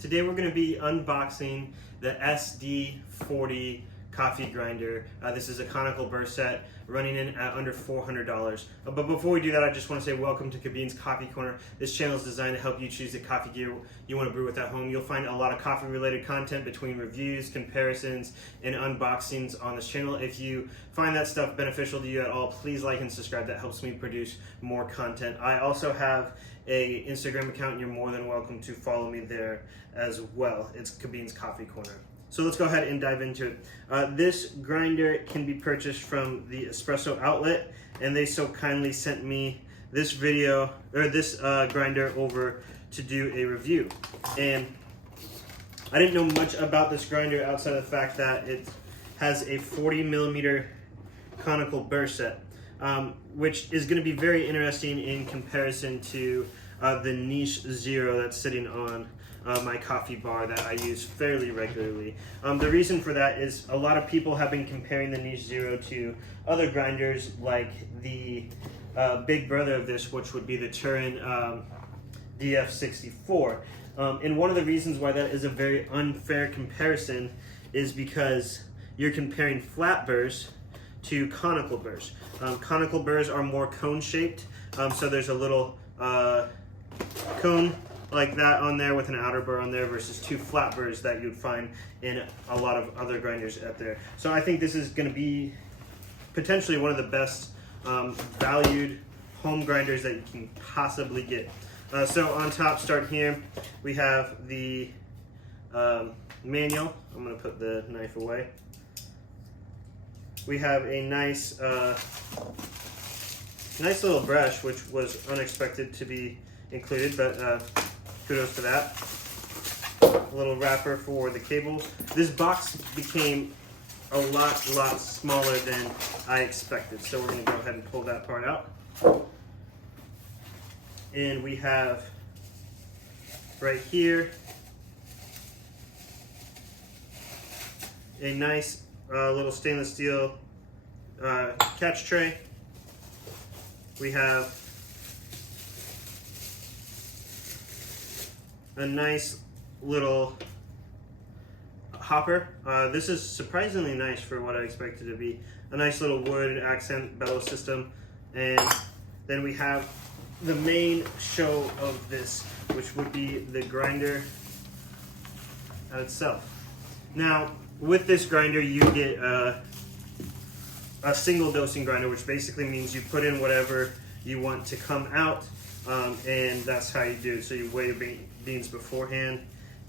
Today we're going to be unboxing the SD40 coffee grinder. This is a conical burst set running in at under $400. But before we do that, I just want to say welcome to Kabin's Coffee Corner. This channel is designed to help you choose the coffee gear you want to brew with at home. You'll find a lot of coffee related content between reviews, comparisons, and unboxings on this channel. If you find that stuff beneficial to you at all, please like and subscribe. That helps me produce more content. I also have a Instagram account and you're more than welcome to follow me there as well. It's Kabin's Coffee Corner. So let's go ahead and dive into it. This grinder can be purchased from the Espresso Outlet, and they so kindly sent me this grinder over to do a review. And I didn't know much about this grinder outside of the fact that it has a 40mm conical burst set, which is going to be very interesting in comparison to the Niche Zero that's sitting on my coffee bar that I use fairly regularly. The reason for that is a lot of people have been comparing the Niche Zero to other grinders like the big brother of this, which would be the Turin DF64. And one of the reasons why that is a very unfair comparison is because you're comparing flat burrs to conical burrs. Conical burrs are more cone shaped, so there's a little cone like that on there with an outer burr on there versus two flat burrs that you'd find in a lot of other grinders out there. So I think this is going to be potentially one of the best valued home grinders that you can possibly get. So on top, start here, we have the manual. I'm going to put the knife away. We have a nice little brush, which was unexpected to be included, but kudos to that. A little wrapper for the cables. This box became a lot smaller than I expected, so we're going to go ahead and pull that part out. And we have right here a nice little stainless steel catch tray. We have a nice little hopper. This is surprisingly nice for what I expected to be. A nice little wood accent bellows system. And then we have the main show of this, which would be the grinder itself. Now, with this grinder, you get a single dosing grinder, which basically means you put in whatever you want to come out, and that's how you do it. So you weigh your beans beforehand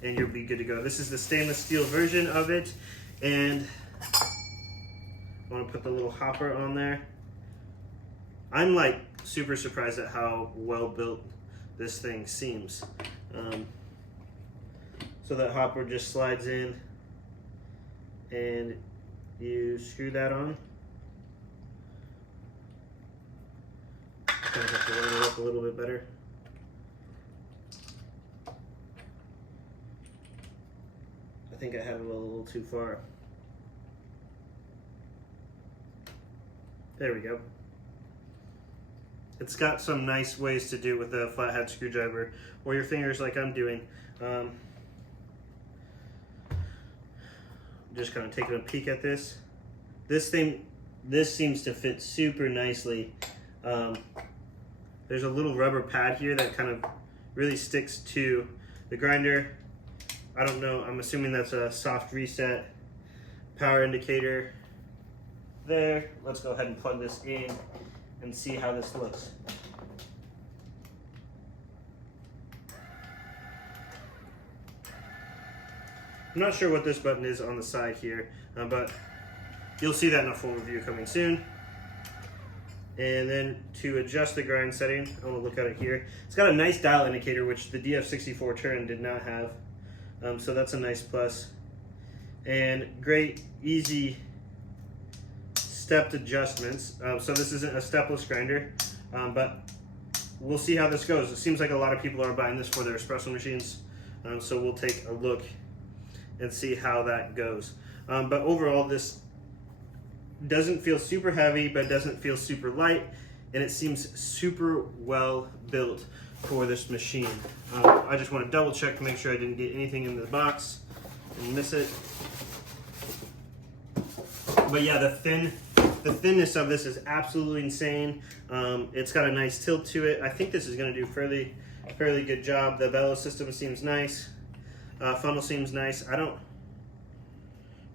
and you'll be good to go. This is the stainless steel version of it, and I want to put the little hopper on there. I'm like super surprised at how well built this thing seems. So that hopper just slides in and you screw that on. Kind of have to line it up a little bit better. I think I have it a little too far. There we go. It's got some nice ways to do with a flathead screwdriver or your fingers like I'm doing. Just kind of taking a peek at this. This seems to fit super nicely. There's a little rubber pad here that kind of really sticks to the grinder. I don't know, I'm assuming that's a soft reset. Power indicator there. Let's go ahead and plug this in and see how this looks. I'm not sure what this button is on the side here, but you'll see that in a full review coming soon. And then to adjust the grind setting, I'm going to look at it here. It's got a nice dial indicator, which the DF64 Turin did not have. So that's a nice plus. And great, easy stepped adjustments. So this isn't a stepless grinder, but we'll see how this goes. It seems like a lot of people are buying this for their espresso machines. So we'll take a look and see how that goes. But overall, this doesn't feel super heavy, but doesn't feel super light, and it seems super well built for this machine. I just want to double check to make sure I didn't get anything in the box and miss it. But yeah, the thinness of this is absolutely insane. It's got a nice tilt to it. I think this is going to do fairly good job. The bellows system seems nice. Funnel seems nice. I don't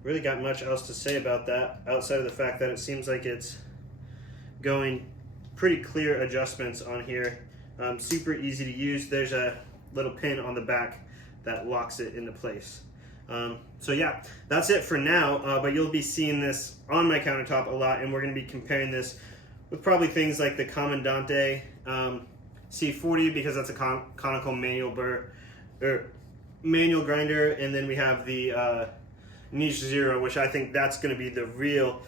really got much else to say about that outside of the fact that it seems like it's going pretty clear adjustments on here. Super easy to use. There's a little pin on the back that locks it into place. So yeah, that's it for now, but you'll be seeing this on my countertop a lot, and we're going to be comparing this with probably things like the Comandante C40, because that's a conical manual manual grinder, and then we have the Niche Zero, which I think that's going to be the real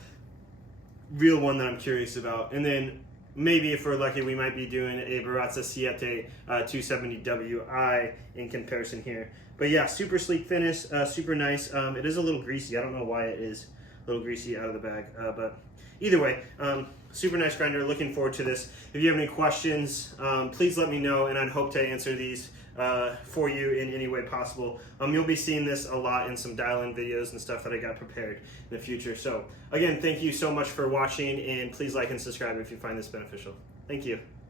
one that I'm curious about. And then maybe if we're lucky, we might be doing a Baratza Siete 270WI in comparison here. But yeah, super sleek finish, super nice. It is a little greasy. I don't know why it is a little greasy out of the bag, but either way, super nice grinder. Looking forward to this. If you have any questions, please let me know, and I'd hope to answer these for you in any way possible. You'll be seeing this a lot in some dial-in videos and stuff that I got prepared in the future. So again, thank you so much for watching, and please like and subscribe if you find this beneficial. Thank you.